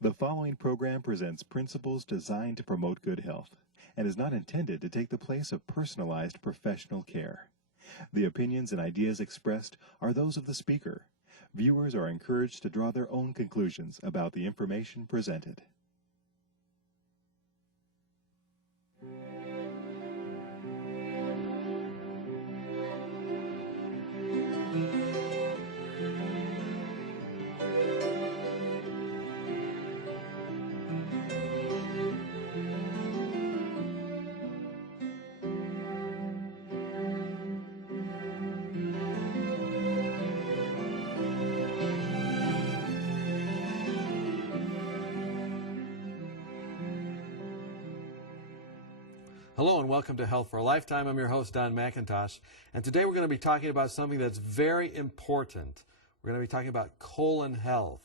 The following program presents principles designed to promote good health and is not intended to take the place of personalized professional care. The opinions and ideas expressed are those of the speaker. Viewers are encouraged to draw their own conclusions about the information presented. Hello and welcome to Health for a Lifetime. I'm your host, Don McIntosh, and today we're going to be talking about something that's very important. We're going to be talking about colon health.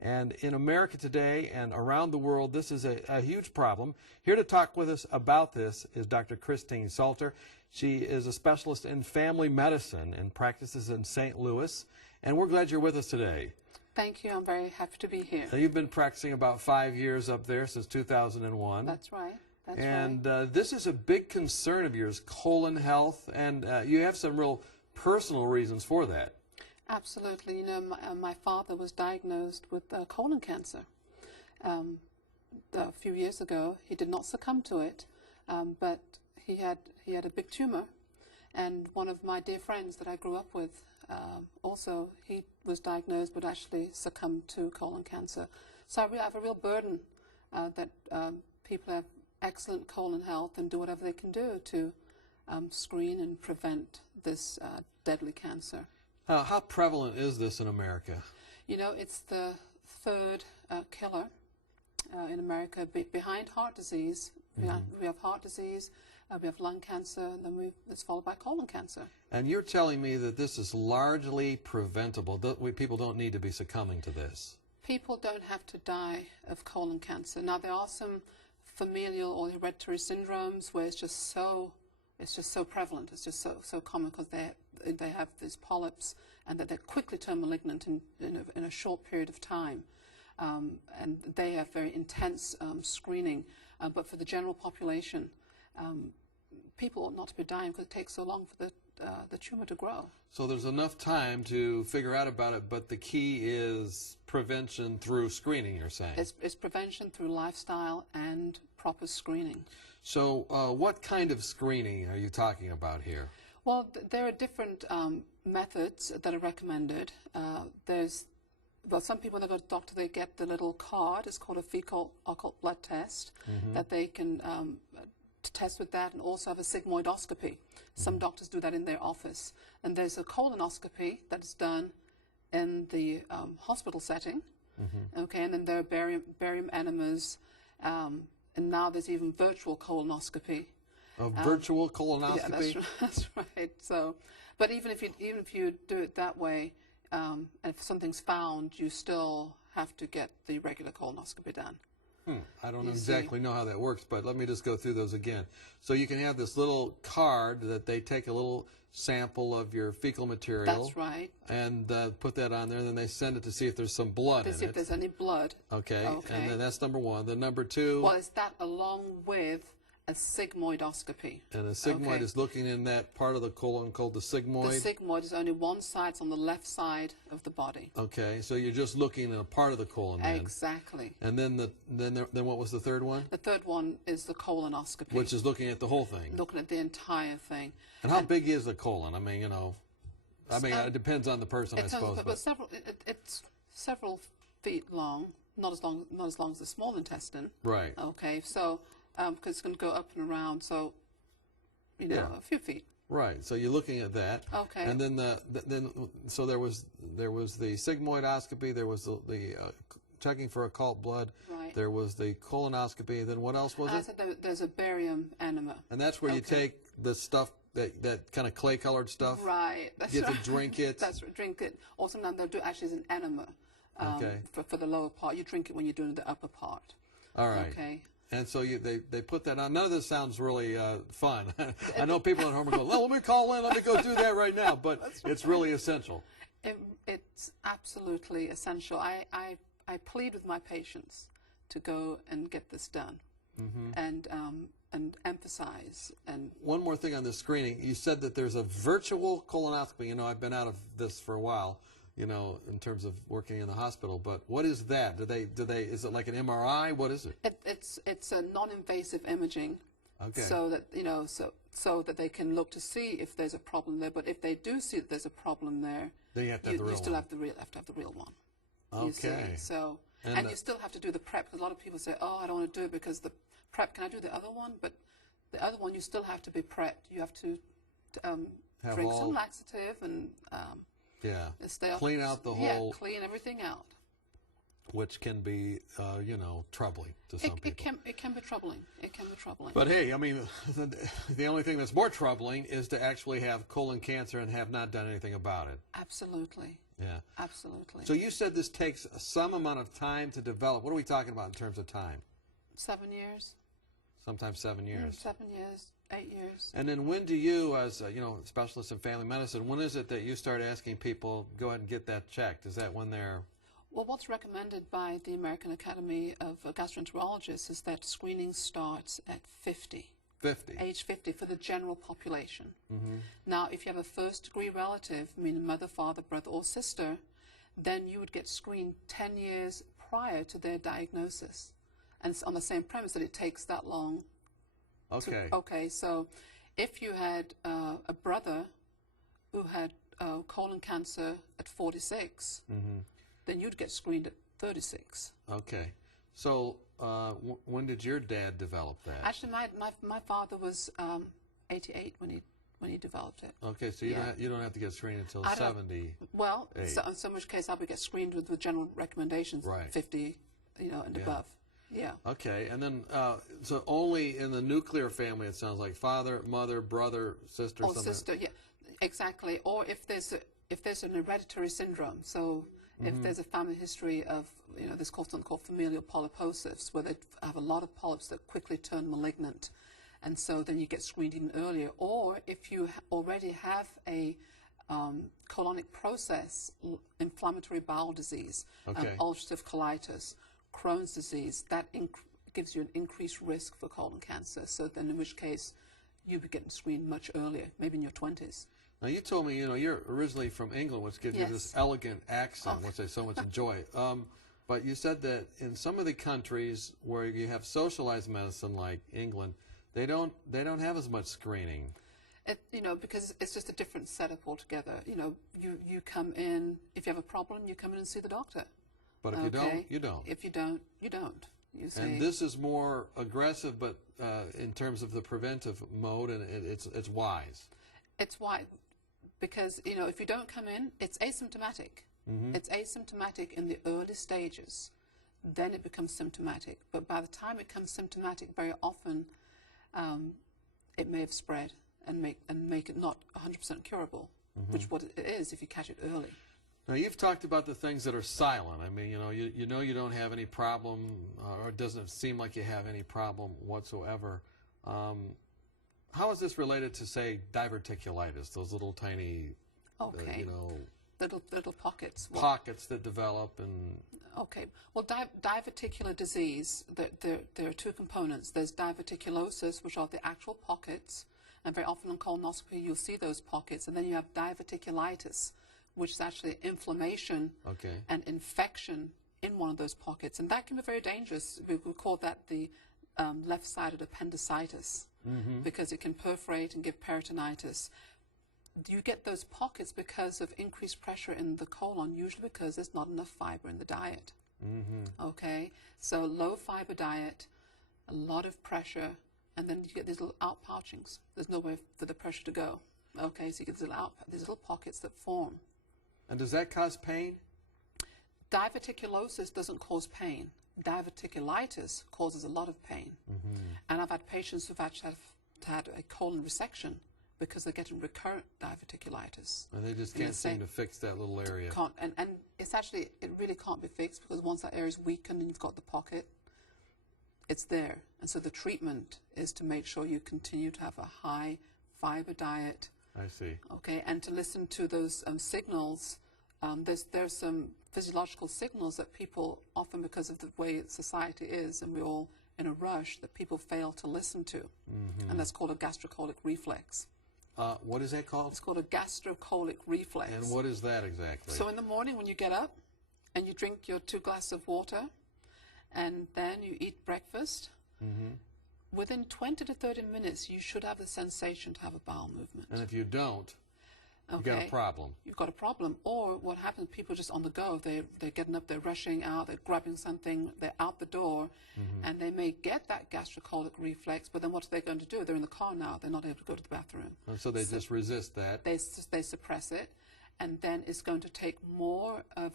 And in America today and around the world, this is a huge problem. Here to talk with us about this is Dr. Christine Salter. She is a specialist in family medicine and practices in St. Louis, and we're glad you're with us today. Thank you. I'm very happy to be here. So you've been practicing about 5 years up there since 2001. That's right. This is a big concern of yours, colon health, and you have some real personal reasons for that. Absolutely. You know, my father was diagnosed with colon cancer a few years ago. He did not succumb to it, but he had a big tumor. And one of my dear friends that I grew up with, also, he was diagnosed but actually succumbed to colon cancer. So I have a real burden that people have excellent colon health and do whatever they can do to screen and prevent this deadly cancer. How prevalent is this in America? You know, it's the third killer in America, behind heart disease. Mm-hmm. We have heart disease, we have lung cancer, and then it's followed by colon cancer. And you're telling me that this is largely preventable. People don't need to be succumbing to this. People don't have to die of colon cancer. Now, there are some familial or hereditary syndromes where it's just so prevalent, it's just so common because they have these polyps and that they quickly turn malignant in a short period of time, and they have very intense screening. But for the general population, people ought not to be dying because it takes so long for the tumor to grow. So there's enough time to figure out about it, but the key is prevention through screening, you're saying? It's prevention through lifestyle and proper screening. So what kind of screening are you talking about here? Well, there are different methods that are recommended. Some people, when they go to the doctor, they get the little card. It's called a fecal occult blood test, that they can test with that, and also have a sigmoidoscopy. Some doctors do that in their office. And there's a colonoscopy that is done in the hospital setting. Okay, and then there are barium enemas, and now there's even virtual colonoscopy. Virtual colonoscopy? Yeah, that's right. So, but even if you do it that way, and if something's found, you still have to get the regular colonoscopy done. I don't exactly know how that works, but let me just go through those again. So you can have this little card that they take a little sample of your fecal material. That's right. And put that on there, and then they send it to see if there's some blood in it. To see if there's any blood. Okay. And then that's number one. Then number two. Well, it's that along with a sigmoidoscopy. And a sigmoid is looking in that part of the colon called the sigmoid? The sigmoid is only one side. It's on the left side of the body. Okay, so you're just looking at a part of the colon then. Exactly. And then then what was the third one? The third one is the colonoscopy. Which is looking at the whole thing? Looking at the entire thing. And how big is the colon? I mean, you know, it depends on the person, I suppose. But it's several feet long, not as long as the small intestine. Right. Okay, so because it's going to go up and around, so a few feet. Right. So you're looking at that. Okay. And then so there was the sigmoidoscopy. There was the checking for occult blood. Right. There was the colonoscopy. Then what else was it? I said there's a barium enema. And that's where you take the stuff that kind of clay-colored stuff. Right. That's you get right. to drink it. That's right. Drink it. Or sometimes they'll do actually as an enema. Okay. For the lower part, you drink it when you're doing the upper part. All right. Okay. And so they put that on. None of this sounds really fun. I know people at home are going, well, let me call in, let me go do that right now. But it's really essential. It's absolutely essential. I plead with my patients to go and get this done, and emphasize. And one more thing on this screening, you said that there's a virtual colonoscopy. You know, I've been out of this for a while, you know, in terms of working in the hospital. But what is that? Is it like an MRI? What is it? It's a non-invasive imaging. Okay. So that, you know, so that they can look to see if there's a problem there. But if they do see that there's a problem there, then you have to have the real you still one. have to have the real one. Okay. You see. So and you still have to do the prep, because a lot of people say, oh, I don't want to do it because the prep. Can I do the other one? But the other one, you still have to be prepped. You have to drink some laxative and stay off, clean out the whole. Yeah, clean everything out. Which can be, you know, troubling to some people. It can be troubling. It can be troubling. But hey, I mean, the only thing that's more troubling is to actually have colon cancer and have not done anything about it. Absolutely. Yeah. Absolutely. So you said this takes some amount of time to develop. What are we talking about in terms of time? 7 years. Sometimes 7 years. 7 years, 8 years. And then when do you, as a, you know, specialist in family medicine, when is it that you start asking people, go ahead and get that checked? Is that when they're... Well, what's recommended by the American Academy of Gastroenterologists is that screening starts at 50. 50. Age 50 for the general population. Now, if you have a first-degree relative, meaning mother, father, brother, or sister, then you would get screened 10 years prior to their diagnosis. And it's on the same premise that it takes that long. Okay. Okay, so if you had a brother who had colon cancer at 46, then you'd get screened at 36. Okay. So when did your dad develop that? Actually, my father was 88 when he developed it. Okay, so you don't have to get screened until 70. Well, so in so much case, I would get screened with general recommendations, right. 50, you know, and above. Yeah. Okay, and then so only in the nuclear family, it sounds like father, mother, brother, sister, or something. sister, yeah, exactly. Or if there's an hereditary syndrome, so if there's a family history of, you know, this something called familial polyposis, where they have a lot of polyps that quickly turn malignant, and so then you get screened even earlier. Or if you already have a colonic process, inflammatory bowel disease, ulcerative colitis, Crohn's disease, that gives you an increased risk for colon cancer. So then in which case you'd be getting screened much earlier, maybe in your 20s. Now, you told me, you know, you're originally from England, which gives you this elegant accent, which I so much enjoy. But you said that in some of the countries where you have socialized medicine, like England, they don't have as much screening. You know, because it's just a different setup altogether. You know, you come in, if you have a problem, you come in and see the doctor. But if you don't, you don't. If you don't, you don't. You see. And this is more aggressive, but in terms of the preventive mode, and it's wise. It's wise. Because, you know, if you don't come in, it's asymptomatic. It's asymptomatic in the early stages. Then it becomes symptomatic. But by the time it becomes symptomatic, very often it may have spread and make it not 100% curable, which what it is if you catch it early. Now, you've talked about the things that are silent. I mean, you know you don't have any problem, or it doesn't seem like you have any problem whatsoever. How is this related to, say, diverticulitis, those little tiny, you know... Little pockets. Pockets that develop and... Okay. Well, diverticular disease, there are two components. There's diverticulosis, which are the actual pockets, and very often on colonoscopy you'll see those pockets. And then you have diverticulitis, which is actually inflammation and infection in one of those pockets. And that can be very dangerous. We call that the left-sided appendicitis, because it can perforate and give peritonitis. You get those pockets because of increased pressure in the colon, usually because there's not enough fiber in the diet. Okay, so low fiber diet, a lot of pressure, and then you get these little outpouchings. There's nowhere for the pressure to go. Okay, so you get these little pockets that form. And does that cause pain? Diverticulosis doesn't cause pain. Diverticulitis causes a lot of pain. And I've had patients who've actually had a colon resection because they're getting recurrent diverticulitis. And they just can't seem to fix that little area. And it's actually, it really can't be fixed, because once that area is weakened and you've got the pocket, it's there. And so the treatment is to make sure you continue to have a high fiber diet. I see. Okay, and to listen to those signals there's some physiological signals that people, often because of the way society is and we're all in a rush, that people fail to listen to. And that's called a gastrocolic reflex. What is that called? It's called a gastrocolic reflex. And what is that exactly? So in the morning when you get up and you drink your 2 glasses of water and then you eat breakfast, within 20 to 30 minutes you should have the sensation to have a bowel movement. And if you don't, you've got a problem. You've got a problem. Or what happens, people just on the go, they're getting up, they're rushing out, they're grabbing something, they're out the door, and they may get that gastrocolic reflex, but then what are they going to do? They're in the car now, they're not able to go to the bathroom. And so they just resist that. They suppress it, and then it's going to take more of,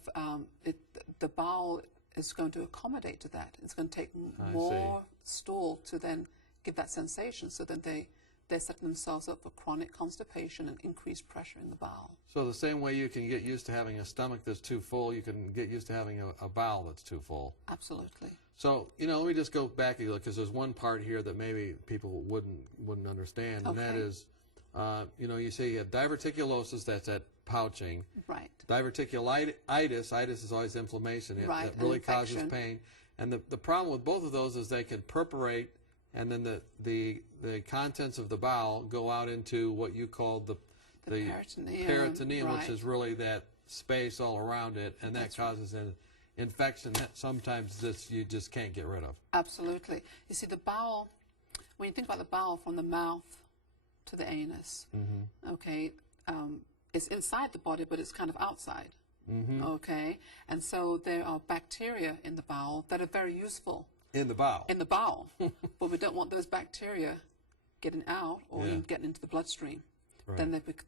the bowel is going to accommodate to that. It's going to take more stool to then give that sensation, so then they're setting themselves up for chronic constipation and increased pressure in the bowel. So the same way you can get used to having a stomach that's too full, you can get used to having a bowel that's too full. Absolutely. So, let me just go back a little, because there's one part here that maybe people wouldn't understand, and that is, you say you have diverticulosis, that's that pouching. Right. Diverticulitis, itis is always inflammation. Right. That really causes pain. And the problem with both of those is they can perforate, and then the contents of the bowel go out into what you call the peritoneum, which is really that space all around it, and that causes an infection that sometimes you just can't get rid of. Absolutely. You see, the bowel, when you think about the bowel from the mouth to the anus, it's inside the body, but it's kind of outside. Okay? And so there are bacteria in the bowel that are very useful. In the bowel. In the bowel. But we don't want those bacteria getting out or even getting into the bloodstream. Right.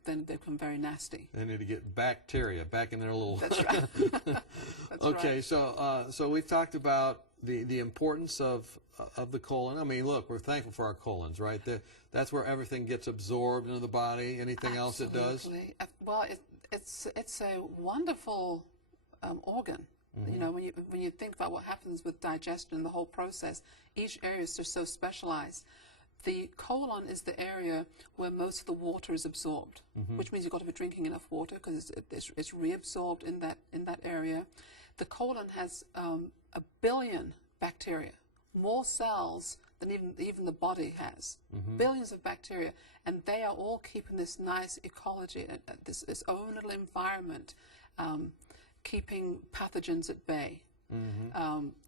Then they become very nasty. They need to get bacteria back in their little... That's right. That's okay, right. So we've talked about the importance of the colon. I mean, look, we're thankful for our colons, right? That's where everything gets absorbed into the body. Anything else it does? Well, it's a wonderful organ. When you think about what happens with digestion and the whole process, each area is just so specialized. The colon is the area where most of the water is absorbed, which means you've got to be drinking enough water because it's reabsorbed in that area. The colon has 1 billion bacteria, more cells than even the body has. Billions of bacteria, and they are all keeping this nice ecology, this own little environment, keeping pathogens at bay.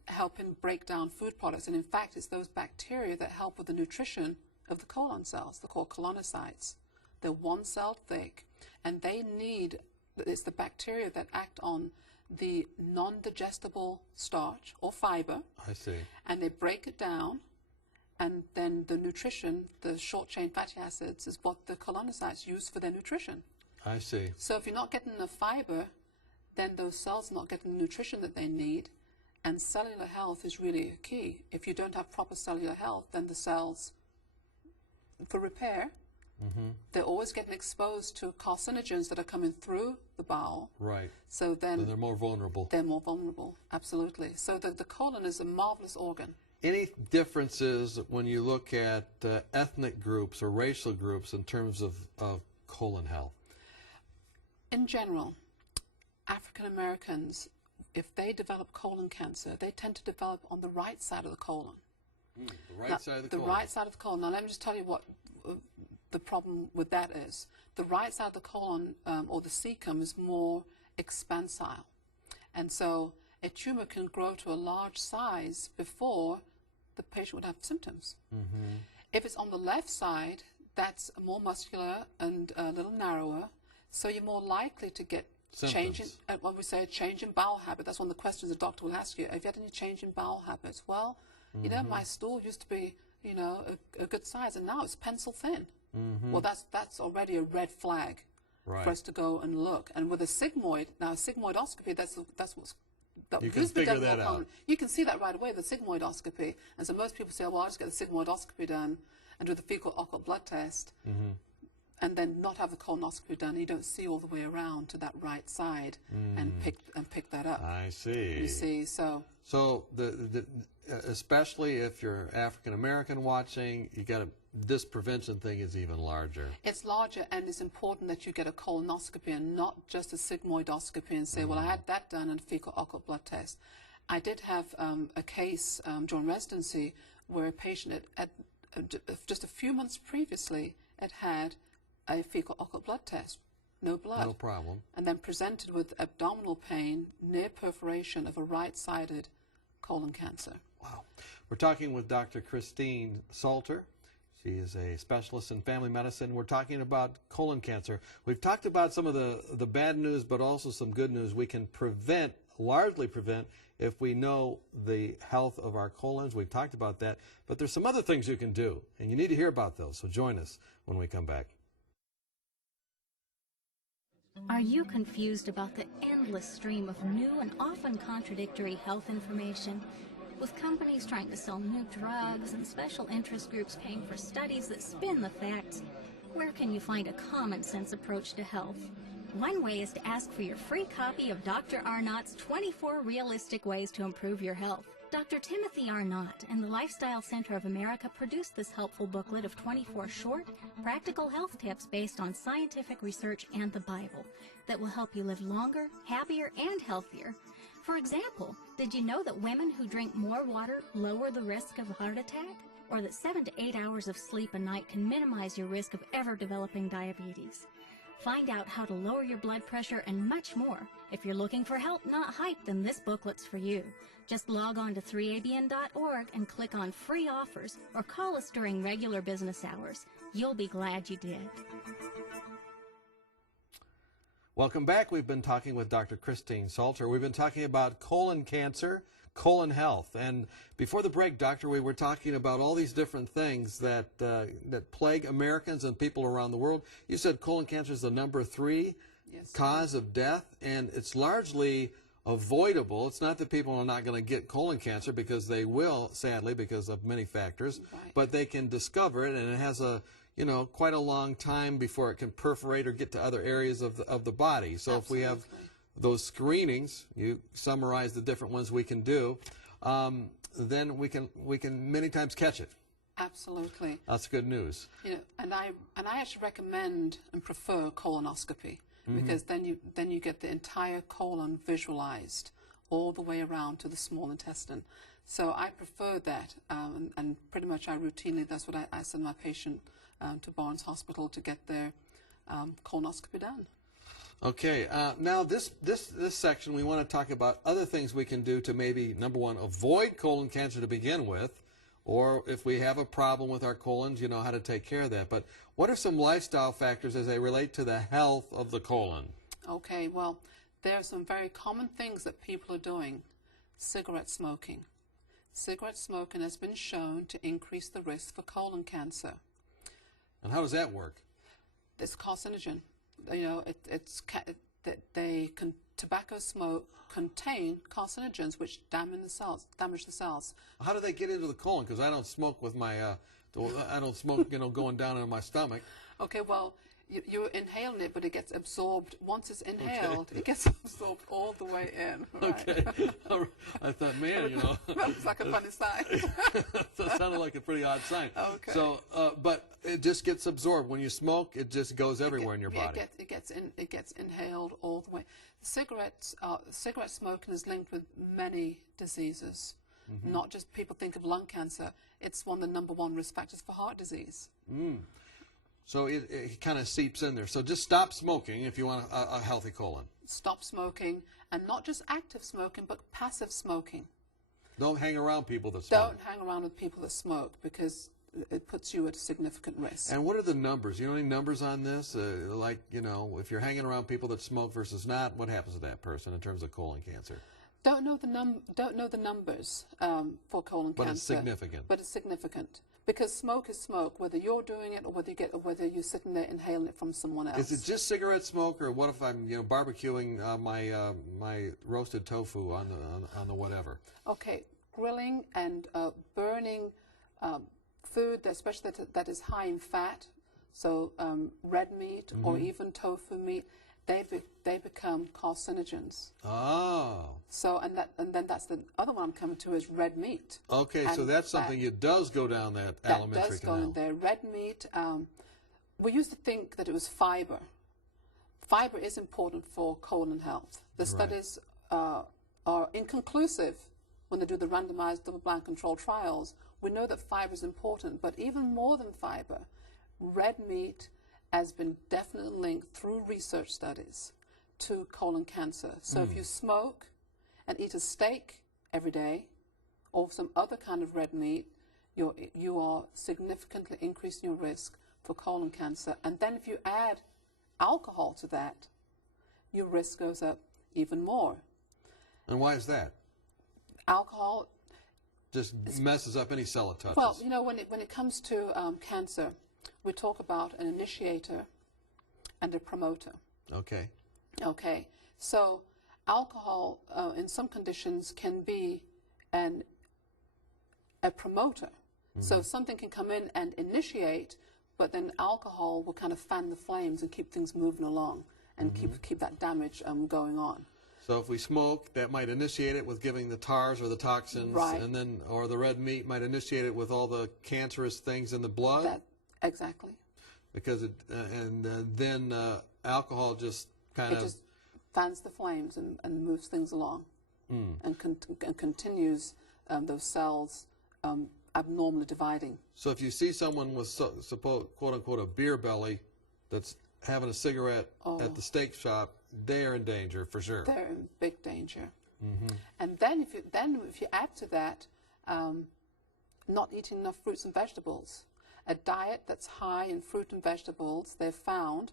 Helping break down food products. And in fact, it's those bacteria that help with the nutrition of the colon cells. They're called colonocytes. They're 1 cell thick, and it's the bacteria that act on the non-digestible starch or fiber. I see. And they break it down, and then the nutrition, the short-chain fatty acids, is what the colonocytes use for their nutrition. I see. So if you're not getting enough fiber, then those cells are not getting the nutrition that they need, and cellular health is really a key. If you don't have proper cellular health, then the cells, for repair, they're always getting exposed to carcinogens that are coming through the bowel. Right. So then they're more vulnerable. They're more vulnerable, absolutely. So the colon is a marvelous organ. Any differences when you look at ethnic groups or racial groups in terms of colon health? In general, African Americans, if they develop colon cancer, they tend to develop on the right side of the colon. The right side of the colon. The right side of the colon. Now, let me just tell you what the problem with that is. The right side of the colon, or the cecum, is more expansile. And so a tumor can grow to a large size before the patient would have symptoms. If it's on the left side, that's more muscular and a little narrower, so you're more likely to get change in, what we say, a change in bowel habit. That's one of the questions the doctor will ask you. Have you had any change in bowel habits? Well, my stool used to be, a good size, and now it's pencil thin. Well, that's already a red flag for us to go and look. And with a sigmoid, now a sigmoidoscopy, that's what's you can figure that out. You can see that right away, the sigmoidoscopy. And so most people say, well, I'll just get the sigmoidoscopy done and do the fecal occult blood test. And then not have the colonoscopy done. You don't see all the way around to that right side and pick that up. I see. You see, so especially if you're African American watching, you got to this prevention thing is even larger. It's larger, and it's important that you get a colonoscopy and not just a sigmoidoscopy and say, well, I had that done and a fecal occult blood test. I did have a case during residency where a patient just a few months previously had a fecal occult blood test, no blood. No problem. And then presented with abdominal pain, near perforation of a right-sided colon cancer. Wow. We're talking with Dr. Christine Salter. She is a specialist in family medicine. We're talking about colon cancer. We've talked about some of the bad news, but also some good news. We can largely prevent, if we know the health of our colons. We've talked about that. But there's some other things you can do, and you need to hear about those. So join us when we come back. Are you confused about the endless stream of new and often contradictory health information? With companies trying to sell new drugs and special interest groups paying for studies that spin the facts, where can you find a common-sense approach to health? One way is to ask for your free copy of Dr. Arnott's 24 Realistic Ways to Improve Your Health. Dr. Timothy Arnott and the Lifestyle Center of America produced this helpful booklet of 24 short, practical health tips based on scientific research and the Bible that will help you live longer, happier, and healthier. For example, did you know that women who drink more water lower the risk of a heart attack? Or that 7 to 8 hours of sleep a night can minimize your risk of ever developing diabetes? Find out how to lower your blood pressure and much more. If you're looking for help, not hype, then this booklet's for you. Just log on to 3abn.org and click on free offers or call us during regular business hours. You'll be glad you did. Welcome back. We've been talking with Dr. Christine Salter. We've been talking about colon cancer, colon health. And before the break, Doctor, we were talking about all these different things that plague Americans and people around the world. You said colon cancer is the number 3 cause of death, and it's largely avoidable. It's not that people are not going to get colon cancer, because they will, sadly, because of many factors, but they can discover it, and it has quite a long time before it can perforate or get to other areas of the body. So if we have those screenings, you summarize the different ones we can do, then we can many times catch it. Absolutely. That's good news. And I actually recommend and prefer colonoscopy, because then you get the entire colon visualized all the way around to the small intestine. So I prefer that, and pretty much that's what I send my patient to Barnes Hospital to get their colonoscopy done. Okay, now this section we want to talk about other things we can do to maybe, number one, avoid colon cancer to begin with, or if we have a problem with our colons, you know how to take care of that. But what are some lifestyle factors as they relate to the health of the colon? Okay, well, there are some very common things that people are doing. Cigarette smoking. Cigarette smoking has been shown to increase the risk for colon cancer. And how does that work? It's carcinogen. Tobacco smoke contain carcinogens which damage the cells. How do they get into the colon? Because I don't smoke with my, I don't smoke, going down in my stomach. Okay, well, you're inhaling it, but it gets absorbed. Once it's inhaled, it gets absorbed all the way in. Right? Okay. I thought, man, That looks like a funny sign. That sounded like a pretty odd sign. Okay. So, but it just gets absorbed. When you smoke, it just goes everywhere in your body. It gets inhaled all the way. Cigarette smoking is linked with many diseases. Not just people think of lung cancer. It's one of the #1 risk factors for heart disease. So it kind of seeps in there. So just stop smoking if you want a healthy colon. Stop smoking, and not just active smoking, but passive smoking. Don't hang around people that smoke. Don't hang around with people that smoke, because it puts you at a significant risk. And what are the numbers? You know any numbers on this? If you're hanging around people that smoke versus not, what happens to that person in terms of colon cancer? Don't know the numbers for colon cancer. But it's significant. But it's significant. Because smoke is smoke, whether you're doing it or whether you're sitting there inhaling it from someone else. Is it just cigarette smoke, or what if I'm barbecuing my roasted tofu on the whatever? Okay, grilling and burning food, especially that is high in fat, so red meat or even tofu meat, they become carcinogens. Oh. So and then that's the other one I'm coming to is red meat. Okay, so And that's something that does go down that alimentary does canal. go in there. Red meat. We used to think that it was fiber. Fiber is important for colon health. The studies are inconclusive when they do the randomized double-blind controlled trials. We know that fiber is important, but even more than fiber, red meat has been definitely linked through research studies to colon cancer. So if you smoke and eat a steak every day or some other kind of red meat, you are significantly increasing your risk for colon cancer. And then if you add alcohol to that, your risk goes up even more. And why is that? Alcohol Just messes up any cell it touches. Well, you know, when it comes to cancer, we talk about an initiator and a promoter. Okay. Okay, so alcohol in some conditions can be a promoter. So something can come in and initiate, but then alcohol will kind of fan the flames and keep things moving along and keep that damage going on. So if we smoke, that might initiate it with giving the tars or the toxins, Right. and then or the red meat might initiate it with all the cancerous things in the blood. Exactly. Because then alcohol just kind It of just fans the flames and moves things along and continues those cells abnormally dividing. So if you see someone with quote unquote a beer belly that's having a cigarette at the steak shop, they are in danger for sure. They're in big danger. And then if you add to that not eating enough fruits and vegetables, a diet that's high in fruit and vegetables, they've found,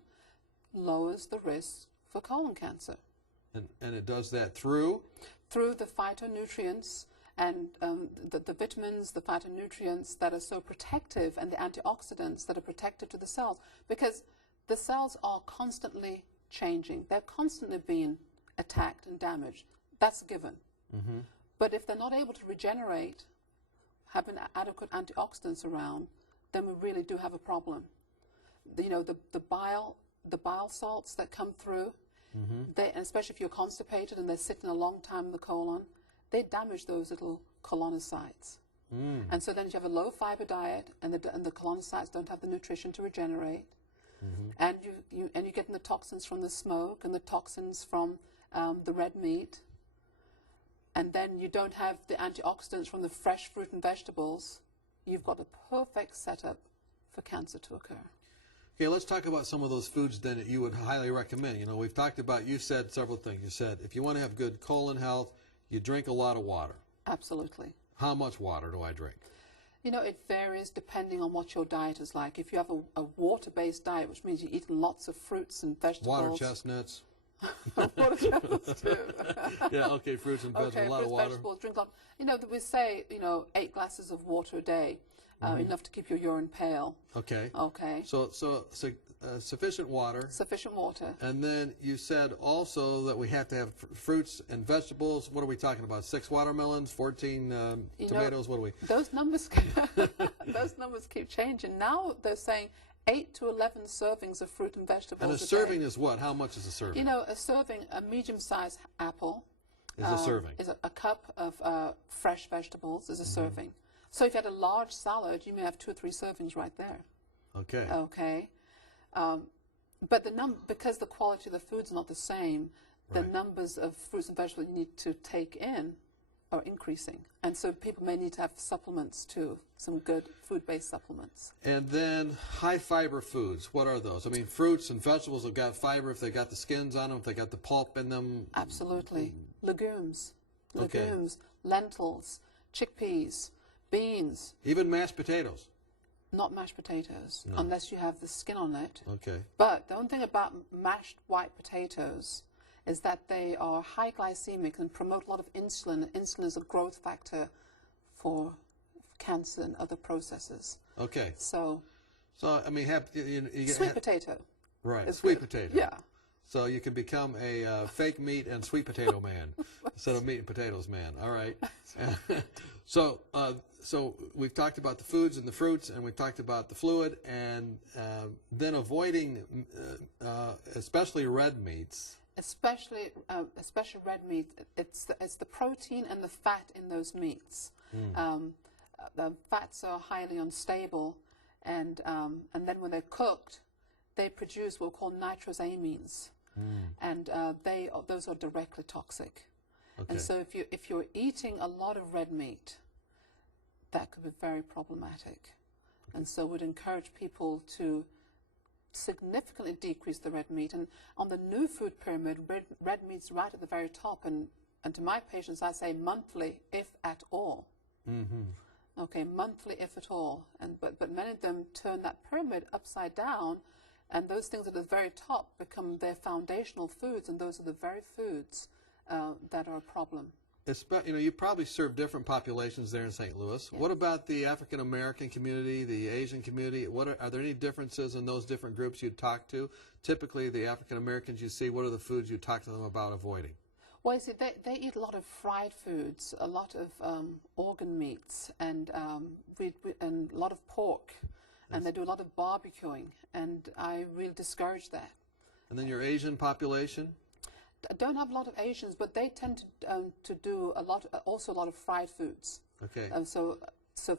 lowers the risk for colon cancer. And it does that through the phytonutrients and the vitamins, the phytonutrients that are so protective, and the antioxidants that are protective to the cells, because the cells are constantly changing. They're constantly being attacked and damaged. That's a given. But if they're not able to regenerate, having adequate antioxidants around, then we really do have a problem. The bile salts that come through, they, especially if you're constipated and they're sitting a long time in the colon, they damage those little colonocytes. And so then you have a low fiber diet, and the colonocytes don't have the nutrition to regenerate. And you're getting the toxins from the smoke and the toxins from the red meat. And then you don't have the antioxidants from the fresh fruit and vegetables. You've got a perfect setup for cancer to occur. Okay, let's talk about some of those foods then that you would highly recommend. You know, we've talked about, you said several things. You said if you want to have good colon health, you drink a lot of water. Absolutely. How much water do I drink? You know, it varies depending on what your diet is like. If you have a water-based diet, which means you eat lots of fruits and vegetables. Water chestnuts. Water chestnuts too. Yeah, okay, fruits and vegetables, Okay, a lot fruits, of water. vegetables, drink a lot. You know, we say, 8 glasses of water a day, enough to keep your urine pale. Okay. Okay. So sufficient water. Sufficient water. And then you said also that we have to have fruits and vegetables. What are we talking about? 6 watermelons, 14 tomatoes. What are we? Those numbers, those numbers keep changing. Now they're saying 8 to 11 servings of fruit and vegetables. And a serving is what? How much is a serving? You know, a serving, a medium-sized apple is a serving. Is a cup of fresh vegetables is a serving. So if you had a large salad, you may have 2 or 3 servings right there. Okay. Okay. But because the quality of the food's not the same, the numbers of fruits and vegetables you need to take in are increasing. And so people may need to have supplements too, some good food-based supplements. And then high fiber foods, what are those? I mean, fruits and vegetables have got fiber if they got the skins on them, if they got the pulp in them. Absolutely. Legumes, Okay. lentils, chickpeas, beans. Even mashed potatoes. Not mashed potatoes, unless you have the skin on it. Okay. But the only thing about mashed white potatoes is that they are high glycemic and promote a lot of insulin. Insulin is a growth factor for cancer and other processes. Okay. So I mean, you sweet potato. Right, is sweet good. potato. Yeah. So you can become a fake meat and sweet potato man instead of meat and potatoes man. All right. So we've talked about the foods and the fruits, and we've talked about the fluid, and then avoiding especially red meats. Especially red meat. It's the protein and the fat in those meats. The fats are highly unstable, and then when they're cooked, they produce what we call nitrosamines, and those are directly toxic. Okay. And so if you're eating a lot of red meat, that could be very problematic. And so we'd encourage people to significantly decrease the red meat. And on the new food pyramid, red meat's right at the very top. And to my patients, I say monthly, if at all. Okay, monthly, if at all. But many of them turn that pyramid upside down, and those things at the very top become their foundational foods, and those are the very foods that are a problem. You probably serve different populations there in St. Louis. Yes. What about the African American community, the Asian community? Are there any differences in those different groups you talk to? Typically, the African Americans you see, what are the foods you talk to them about avoiding? Well, you see, they eat a lot of fried foods, a lot of organ meats, and a lot of pork, and they do a lot of barbecuing, and I really discourage that. And then your Asian population? I don't have a lot of Asians, but they tend to do also a lot of fried foods. Okay. So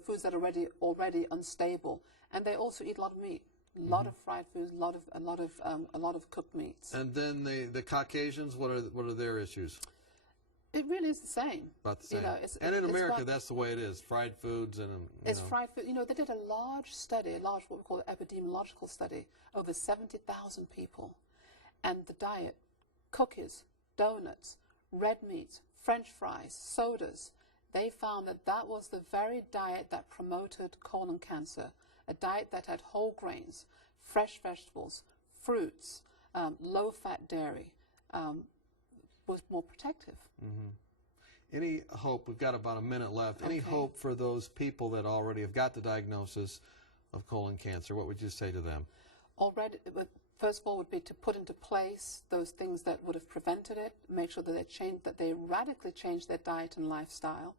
foods that are already unstable, and they also eat a lot of meat, a lot of fried foods, a lot of cooked meats. And then the Caucasians, what are their issues? It really is the same. About the same. And in America, that's the way it is. Fried foods and fried food. They did a large study, what we call an epidemiological study, over 70,000 people, and the diet. Cookies, donuts, red meat, French fries, sodas. They found that was the very diet that promoted colon cancer, a diet that had whole grains, fresh vegetables, fruits, low-fat dairy, was more protective. Any hope, we've got about a minute left, any hope for those people that already have got the diagnosis of colon cancer? What would you say to them? First of all, would be to put into place those things that would have prevented it, make sure that they radically change their diet and lifestyle.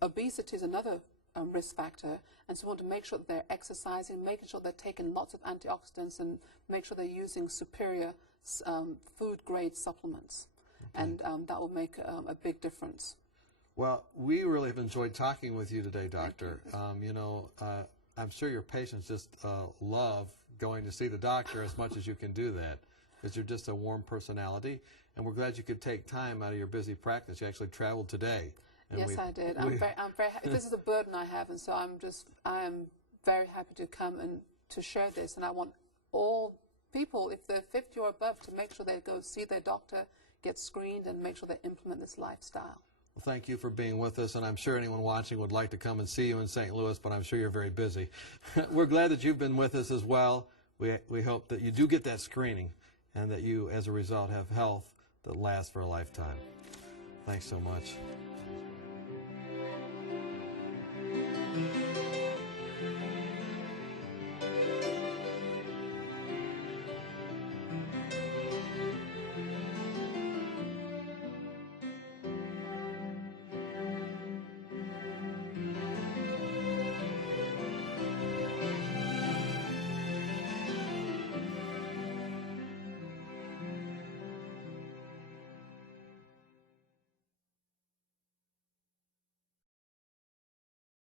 Obesity is another risk factor, and so we want to make sure that they're exercising, making sure they're taking lots of antioxidants, and make sure they're using superior food-grade supplements. And that will make a big difference. Well, we really have enjoyed talking with you today, Doctor. I'm sure your patients just love going to see the doctor as much as you can do that, because you're just a warm personality, and we're glad you could take time out of your busy practice. You actually traveled today. Yes, I did. I'm very happy. This is a burden I have, and so I am very happy to come and to share this, and I want all people, if they're 50 or above, to make sure they go see their doctor, get screened, and make sure they implement this lifestyle. Well, thank you for being with us, and I'm sure anyone watching would like to come and see you in St. Louis, but I'm sure you're very busy. We're glad that you've been with us as well. We hope that you do get that screening and that you, as a result, have health that lasts for a lifetime. Thanks so much.